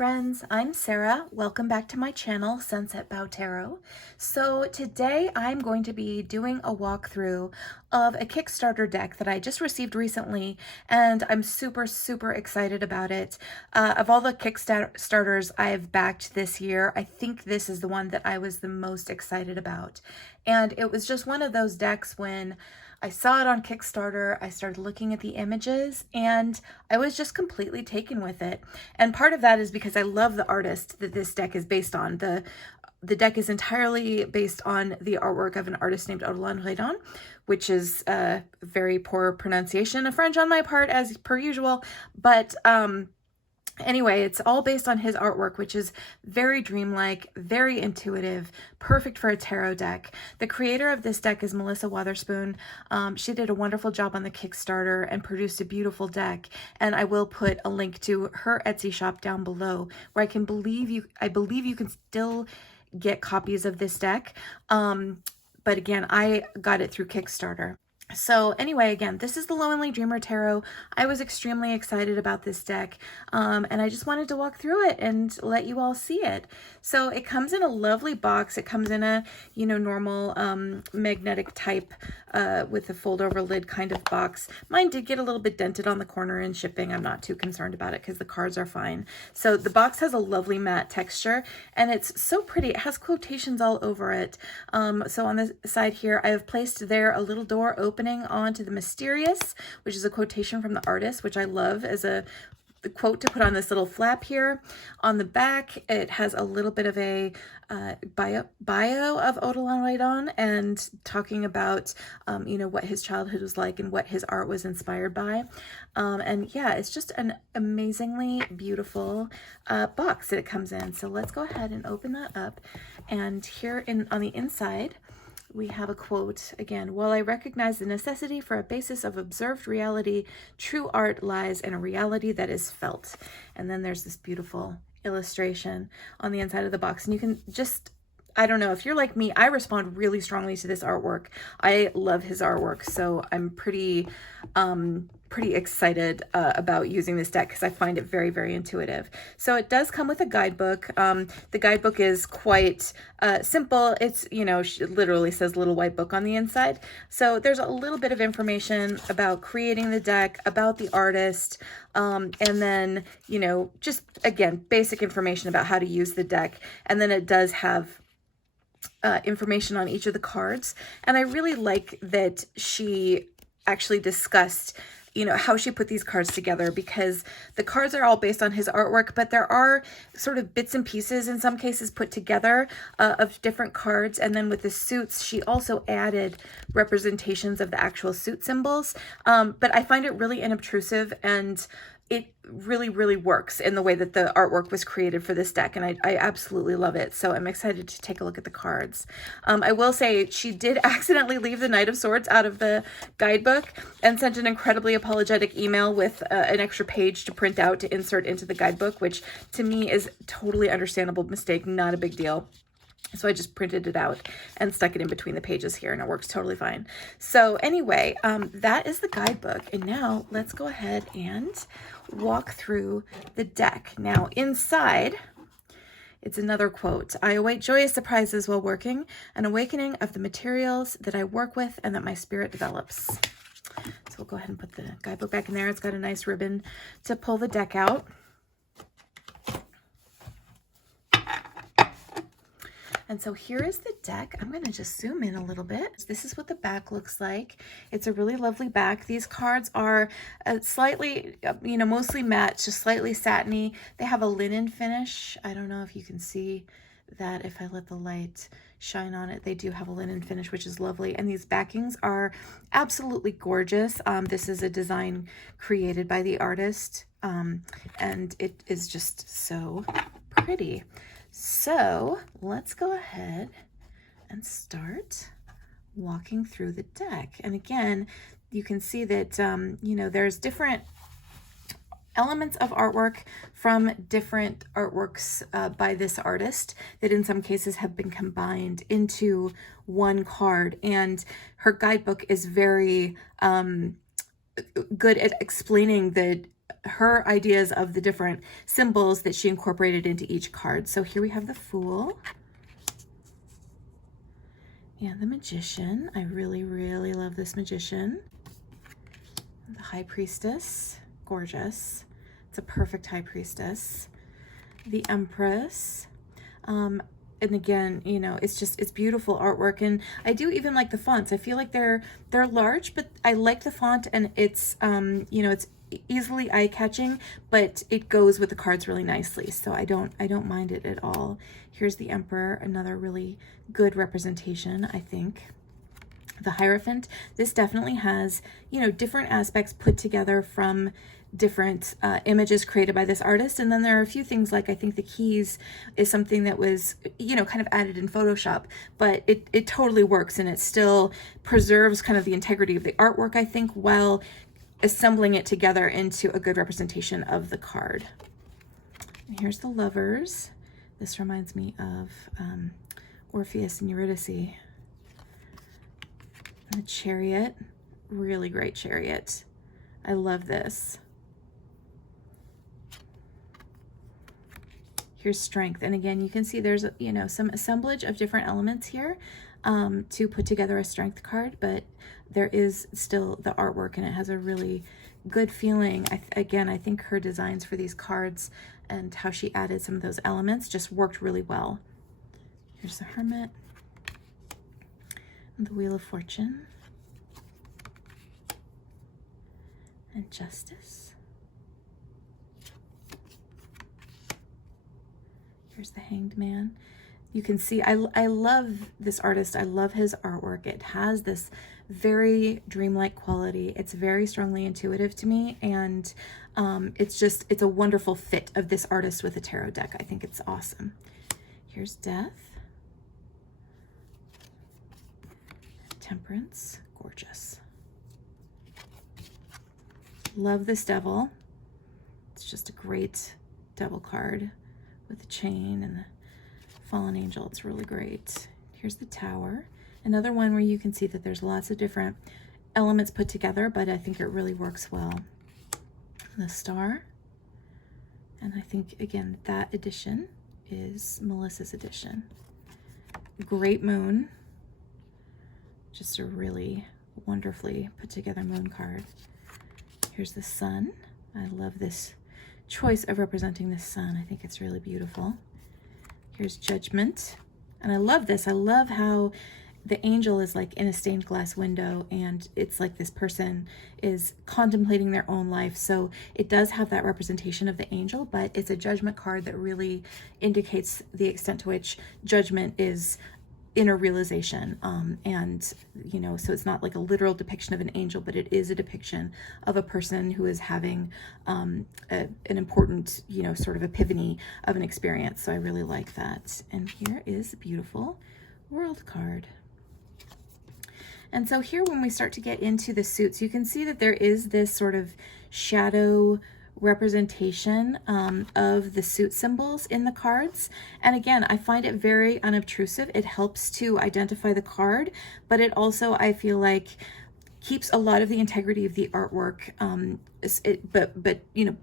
friends, I'm Sarah. Welcome back to my channel, Sunset Bow Tarot. So today I'm going to be doing a walkthrough of a Kickstarter deck that I just received recently, and I'm super excited about it. Of all the Kickstarters I've backed this year, I think this is the one that I was the most excited about. And it was just one of those decks when I saw it on Kickstarter, I started looking at the images, and I was just completely taken with it. And part of that is because I love the artist that this deck is based on. The deck is entirely based on the artwork of an artist named Redon, which is a very poor pronunciation of French on my part, as per usual. But anyway, it's all based on his artwork, which is very dreamlike, very intuitive, perfect for a tarot deck. The creator of this deck is Melissa Wotherspoon. She did a wonderful job on the Kickstarter and produced a beautiful deck. And I will put a link to her Etsy shop down below, where I believe you can still get copies of this deck. But again, I got it through Kickstarter. So anyway, again, this is the Lonely Dreamer Tarot. I was extremely excited about this deck, and I just wanted to walk through it and let you all see it. So it comes in a lovely box. It comes in a, normal magnetic type with a fold over lid kind of box. Mine did get a little bit dented on the corner in shipping. I'm not too concerned about it because the cards are fine. So the box has a lovely matte texture, and it's so pretty. It has quotations all over it. So on the side here, I have placed there a little door opening onto the mysterious, which is a quotation from the artist, which I love as a quote to put on this little flap here. On the back, it has a little bit of a bio of Redon, and talking about, what his childhood was like and what his art was inspired by. And yeah, it's just an amazingly beautiful box that it comes in. So let's go ahead and open that up. And here on the inside, we have a quote again. While I recognize the necessity for a basis of observed reality, true art lies in a reality that is felt. And then there's this beautiful illustration on the inside of the box. And you can just, I don't know, if you're like me, I respond really strongly to this artwork. I love his artwork, so I'm pretty excited about using this deck because I find it very intuitive. So it does come with a guidebook. The guidebook is quite simple. It's, it literally says little white book on the inside. So there's a little bit of information about creating the deck, about the artist, and then, just again, basic information about how to use the deck. And then it does have information on each of the cards. And I really like that she actually discussed how she put these cards together, because the cards are all based on his artwork, but there are sort of bits and pieces in some cases put together of different cards. And then with the suits, she also added representations of the actual suit symbols. But I find it really unobtrusive, and it really works in the way that the artwork was created for this deck, and I absolutely love it. So I'm excited to take a look at the cards. I will say she did accidentally leave the Knight of Swords out of the guidebook and sent an incredibly apologetic email with an extra page to print out to insert into the guidebook, which to me is totally understandable mistake, not a big deal. So I just printed it out and stuck it in between the pages here, and it works totally fine. So anyway, that is the guidebook. And now let's go ahead and walk through the deck. Now inside, it's another quote. I await joyous surprises while working, an awakening of the materials that I work with and that my spirit develops. So we'll go ahead and put the guidebook back in there. It's got a nice ribbon to pull the deck out. And so here is the deck. I'm going to just zoom in a little bit. This is what the back looks like. It's a really lovely back. These cards are slightly, mostly matte, just slightly satiny. They have a linen finish. I don't know if you can see that if I let the light shine on it. They do have a linen finish, which is lovely. And these backings are absolutely gorgeous. This is a design created by the artist, and it is just so pretty. So let's go ahead and start walking through the deck. And again, you can see that, there's different elements of artwork from different artworks by this artist that in some cases have been combined into one card. And her guidebook is very good at explaining the her ideas of the different symbols that she incorporated into each card. So here we have the Fool and the Magician. I really, really love this Magician. The High Priestess, gorgeous. It's a perfect High Priestess. The Empress. And again, you know, it's beautiful artwork, and I do even like the fonts. I feel like they're large, but I like the font, and it's you know, it's easily eye-catching, but it goes with the cards really nicely, so I don't mind it at all. Here's the Emperor, another really good representation, I think. The Hierophant, this definitely has, you know, different aspects put together from different images created by this artist. And then there are a few things, like I think the keys is something that was, you know, kind of added in Photoshop, but it totally works, and it still preserves kind of the integrity of the artwork, I think, while assembling it together into a good representation of the card. And here's the Lovers. This reminds me of Orpheus and Eurydice. And the Chariot, really great Chariot. I love this. Here's Strength, and again, you can see there's, you know, some assemblage of different elements here to put together a Strength card, but there is still the artwork, and it has a really good feeling. Again, I think her designs for these cards and how she added some of those elements just worked really well. Here's the Hermit, and the Wheel of Fortune, and Justice. Here's the Hanged Man. You can see, I love this artist. I love his artwork. It has this very dreamlike quality. It's very strongly intuitive to me, and it's a wonderful fit of this artist with a tarot deck. I think it's awesome. Here's Death. Temperance, gorgeous. Love this Devil. It's just a great Devil card with the chain and the fallen angel. It's really great. Here's the Tower, another one where you can see that there's lots of different elements put together, but I think it really works well. The Star, and I think again that edition is Melissa's edition. Great Moon, just a really wonderfully put together moon card. Here's the Sun. I love this choice of representing the sun. I think it's really beautiful. Here's Judgment, and I love this. I love how the angel is like in a stained glass window, and it's like this person is contemplating their own life. So it does have that representation of the angel, but it's a judgment card that really indicates the extent to which judgment is inner realization, and you know, so it's not like a literal depiction of an angel, but it is a depiction of a person who is having an important, you know, sort of epiphany of an experience. So I really like that. And here is a beautiful World card. And so here, when we start to get into the suits, you can see that there is this sort of shadow representation of the suit symbols in the cards. And again, I find it very unobtrusive. It helps to identify the card, but it also, I feel like, keeps a lot of the integrity of the artwork, but you know,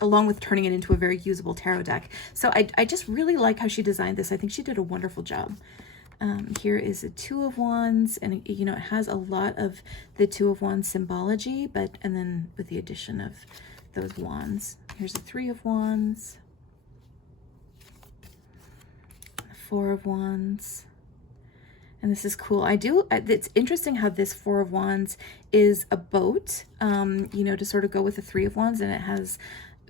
along with turning it into a very usable tarot deck. So I just really like how she designed this. I think she did a wonderful job. Here is a Two of Wands, and you know, it has a lot of the Two of Wands symbology, and then with the addition of those wands. Here's a Three of Wands, a Four of Wands, and this is cool. It's interesting how this Four of Wands is a boat, you know, to sort of go with the Three of Wands, and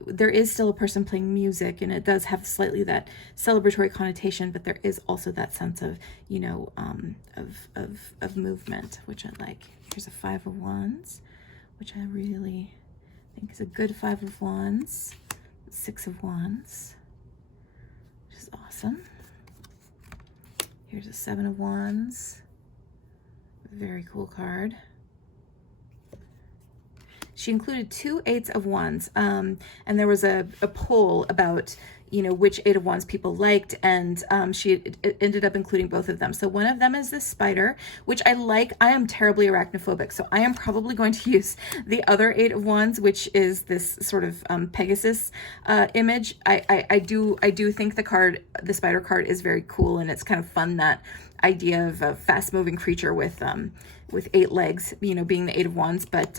there is still a person playing music, and it does have slightly that celebratory connotation, but there is also that sense of, you know, of movement, which I like. Here's a Five of Wands, which I really think is a good Five of Wands. Six of Wands, which is awesome. Here's a Seven of Wands, very cool card. She included two Eights of Wands, and there was a poll about, you know, which Eight of Wands people liked, and she ended up including both of them. So one of them is this spider, which I like. I am terribly arachnophobic, so I am probably going to use the other Eight of Wands, which is this sort of Pegasus image. I do think the spider card is very cool, and it's kind of fun, that idea of a fast-moving creature with 8 legs, you know, being the Eight of Wands. But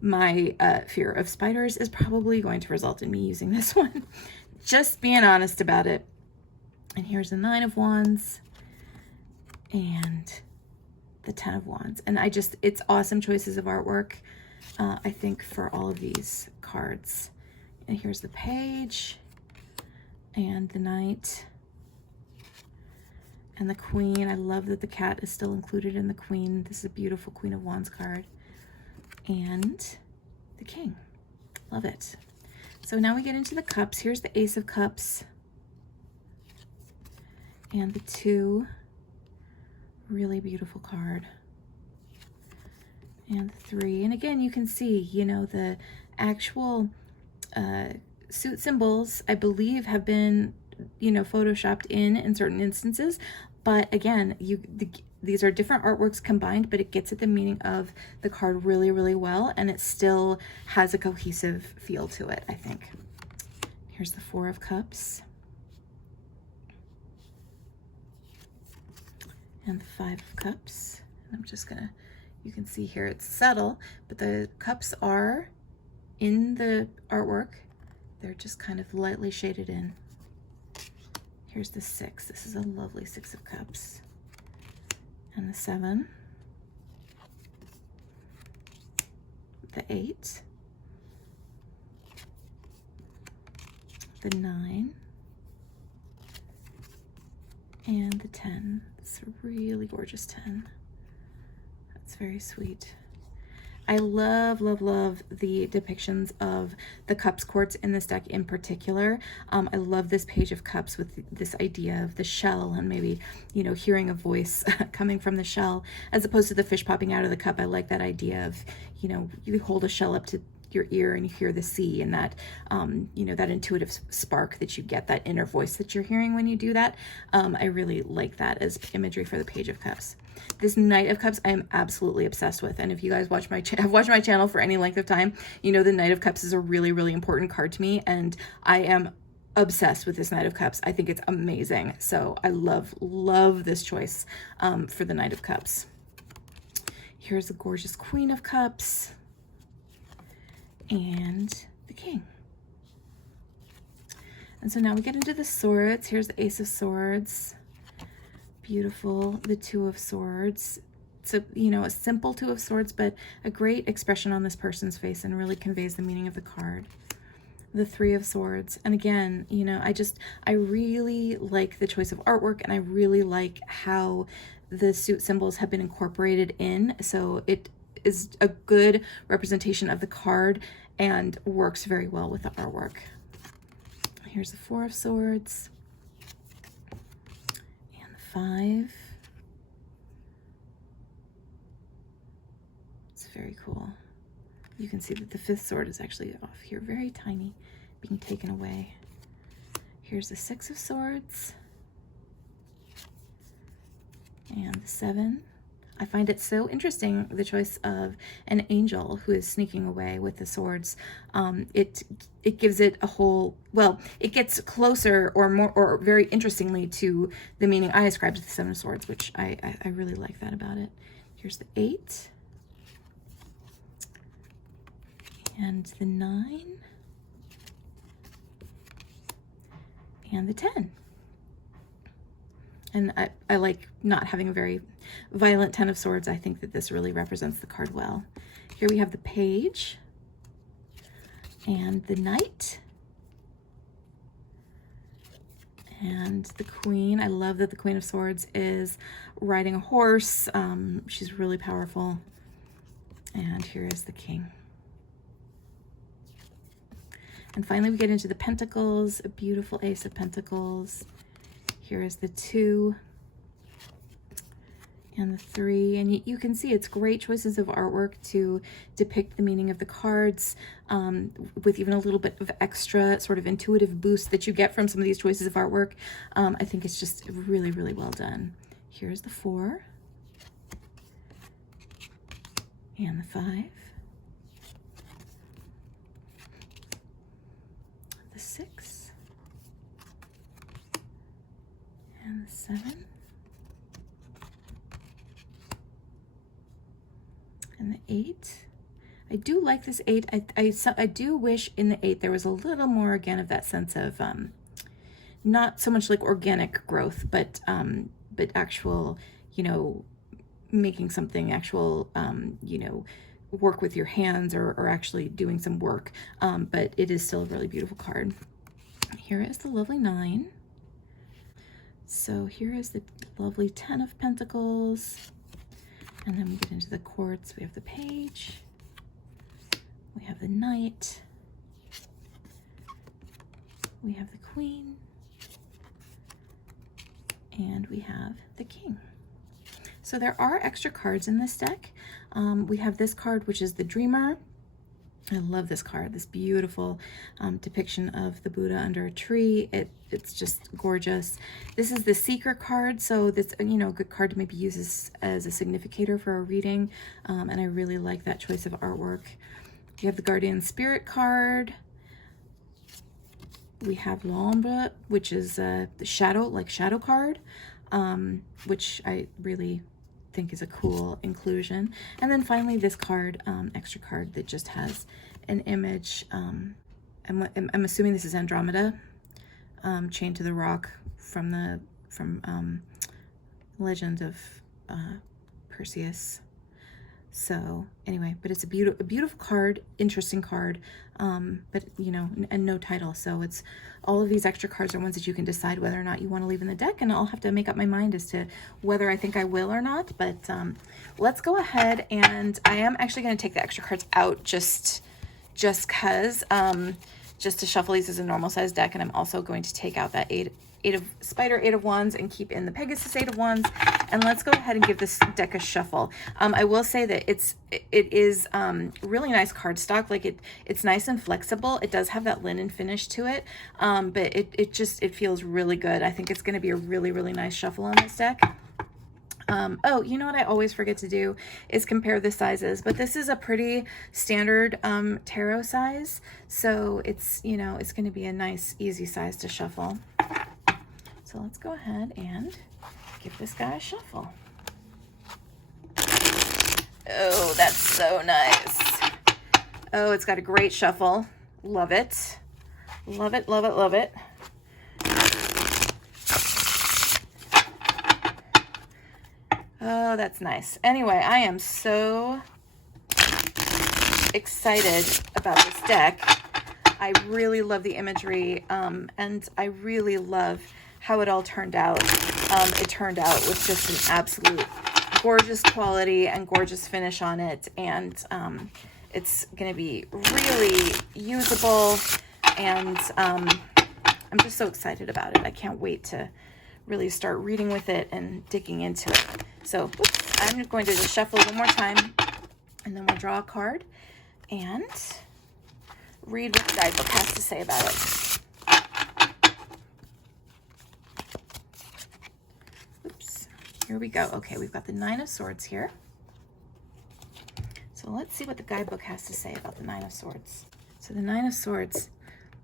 my fear of spiders is probably going to result in me using this one. Just being honest about it. And here's the 9 of Wands and the 10 of Wands. And it's awesome choices of artwork, I think, for all of these cards. And here's the page and the Knight and the Queen. I love that the cat is still included in the Queen. This is a beautiful Queen of Wands card. And the King. Love it. So now we get into the cups. Here's the Ace of Cups and the 2. Really beautiful card. And the 3. And again, you can see, you know, the actual suit symbols, I believe, have been, you know, photoshopped in certain instances. But again, these are different artworks combined, but it gets at the meaning of the card really, really well, and it still has a cohesive feel to it, I think. Here's the 4 of Cups and the 5 of Cups. And I'm just gonna, you can see here it's subtle, but the cups are in the artwork. They're just kind of lightly shaded in. Here's the 6. This is a lovely 6 of Cups. And the 7. The 8. The 9. And the 10. It's a really gorgeous 10. That's very sweet. I love, love, love the depictions of the Cups quartz in this deck in particular. I love this Page of Cups with this idea of the shell and maybe, you know, hearing a voice coming from the shell as opposed to the fish popping out of the cup. I like that idea of, you know, you hold a shell up to your ear and you hear the sea, and that, you know, that intuitive spark that you get, that inner voice that you're hearing when you do that. I really like that as imagery for the Page of Cups. This Knight of Cups I am absolutely obsessed with, and if you guys have watched my channel for any length of time, you know the Knight of Cups is a really, really important card to me, and I am obsessed with this Knight of Cups. I think it's amazing. So I love, love this choice for the Knight of Cups. Here's the gorgeous Queen of Cups and the King. And so now we get into the swords. Here's the Ace of Swords. Beautiful. The 2 of Swords. It's a, you know, a simple 2 of Swords, but a great expression on this person's face and really conveys the meaning of the card. The 3 of Swords. And again, you know, I really like the choice of artwork, and I really like how the suit symbols have been incorporated in. So it is a good representation of the card and works very well with the artwork. Here's the 4 of Swords and the 5. It's very cool. You can see that the 5th sword is actually off here, very tiny, being taken away. Here's the 6 of Swords and the 7. I find it so interesting, the choice of an angel who is sneaking away with the swords. It gives it a whole, well, it gets closer or more, or very interestingly, to the meaning I ascribe to the 7 of Swords, which I really like that about it. Here's the 8 and the 9 and the 10. And I like not having a very violent 10 of Swords. I think that this really represents the card well. Here we have the Page and the Knight and the Queen. I love that the Queen of Swords is riding a horse. She's really powerful. And here is the King. And finally we get into the Pentacles, a beautiful Ace of Pentacles. Here is the 2 and the 3, and you can see it's great choices of artwork to depict the meaning of the cards, with even a little bit of extra sort of intuitive boost that you get from some of these choices of artwork. I think it's just really, really well done. Here's the 4 and the 5, the 6 and the 7, and the 8. I do like this 8. I do wish in the 8 there was a little more, again, of that sense of not so much like organic growth, but actual, you know, making something actual, you know, work with your hands, or actually doing some work. But it is still a really beautiful card. Here is the lovely 9. So here is the lovely 10 of Pentacles. And then we get into the quartz. We have the Page. We have the Knight. We have the Queen. And we have the King. So there are extra cards in this deck. We have this card, which is the Dreamer. I love this card, this beautiful depiction of the Buddha under a tree. It's just gorgeous. This is the Seeker card, so that's, you know, a good card to maybe use as a significator for a reading, and I really like that choice of artwork. We have the Guardian Spirit card. We have L'Ombre, which is the shadow card, which I really think is a cool inclusion. And then finally this card, extra card that just has an image. I'm assuming this is Andromeda, chained to the rock from Legend of Perseus. So anyway, but it's a beautiful card, interesting card, but you know, and no title. So it's all of these extra cards are ones that you can decide whether or not you want to leave in the deck, and I'll have to make up my mind as to whether I think I will or not. But let's go ahead, and I am actually going to take the extra cards out just because, just to shuffle these as a normal size deck, and I'm also going to take out that eight of Wands and keep in the Pegasus 8 of Wands. And let's go ahead and give this deck a shuffle. I will say that it is really nice cardstock. Like it's nice and flexible. It does have that linen finish to it, but it feels really good. I think it's going to be a really, really nice shuffle on this deck. Oh, you know what I always forget to do is compare the sizes, but this is a pretty standard tarot size, so it's, you know, it's going to be a nice, easy size to shuffle. So let's go ahead and give this guy a shuffle. Oh, that's so nice. Oh, it's got a great shuffle. Love it. Love it, love it, love it. Oh, that's nice. Anyway, I am so excited about this deck. I really love the imagery, and I really love how it all turned out. It turned out with just an absolute gorgeous quality and gorgeous finish on it, and it's going to be really usable, and I'm just so excited about it. I can't wait to really start reading with it and digging into it. So I'm going to just shuffle one more time, and then we'll draw a card and read what the guidebook has to say about it. Oops, here we go. Okay, we've got the 9 of Swords here. So let's see what the guidebook has to say about the 9 of Swords. So the 9 of Swords.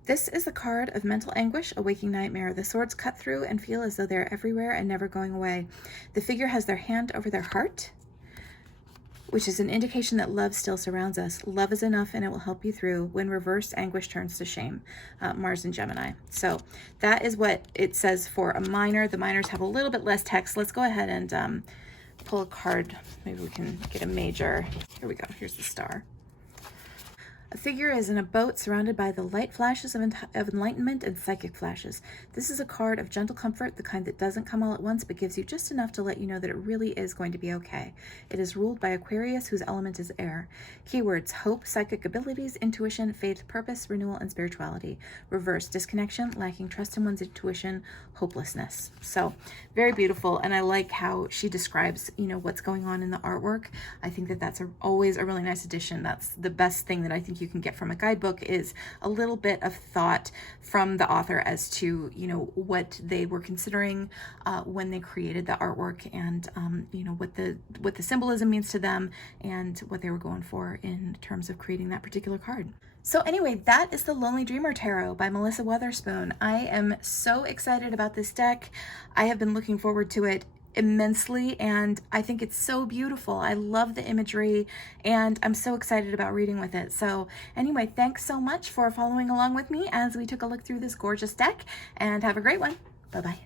This is the card of mental anguish, a waking nightmare. The swords cut through and feel as though they're everywhere and never going away. The figure has their hand over their heart, which is an indication that love still surrounds us. Love is enough and it will help you through. When reversed, anguish turns to shame. Mars and Gemini. So that is what it says for a minor. The minors have a little bit less text. Let's go ahead and pull a card. Maybe we can get a major. Here we go. Here's the star. A figure is in a boat surrounded by the light flashes of enlightenment and psychic flashes. This is a card of gentle comfort, the kind that doesn't come all at once but gives you just enough to let you know that it really is going to be okay. It is ruled by Aquarius, whose element is air. Keywords: hope, psychic abilities, intuition, faith, purpose, renewal, and spirituality. Reverse: disconnection, lacking trust in one's intuition, hopelessness. So very beautiful, and I like how she describes, what's going on in the artwork. I think that that's always a really nice addition. That's the best thing that I think you can get from a guidebook, is a little bit of thought from the author as to what they were considering when they created the artwork, and what the symbolism means to them, and what they were going for in terms of creating that particular card. So anyway, that is the Lonely Dreamer Tarot by Melissa Weatherspoon. I am so excited about this deck. I have been looking forward to it immensely, and I think it's so beautiful. I love the imagery, and I'm so excited about reading with it. So anyway, thanks so much for following along with me as we took a look through this gorgeous deck, and have a great one. Bye-bye.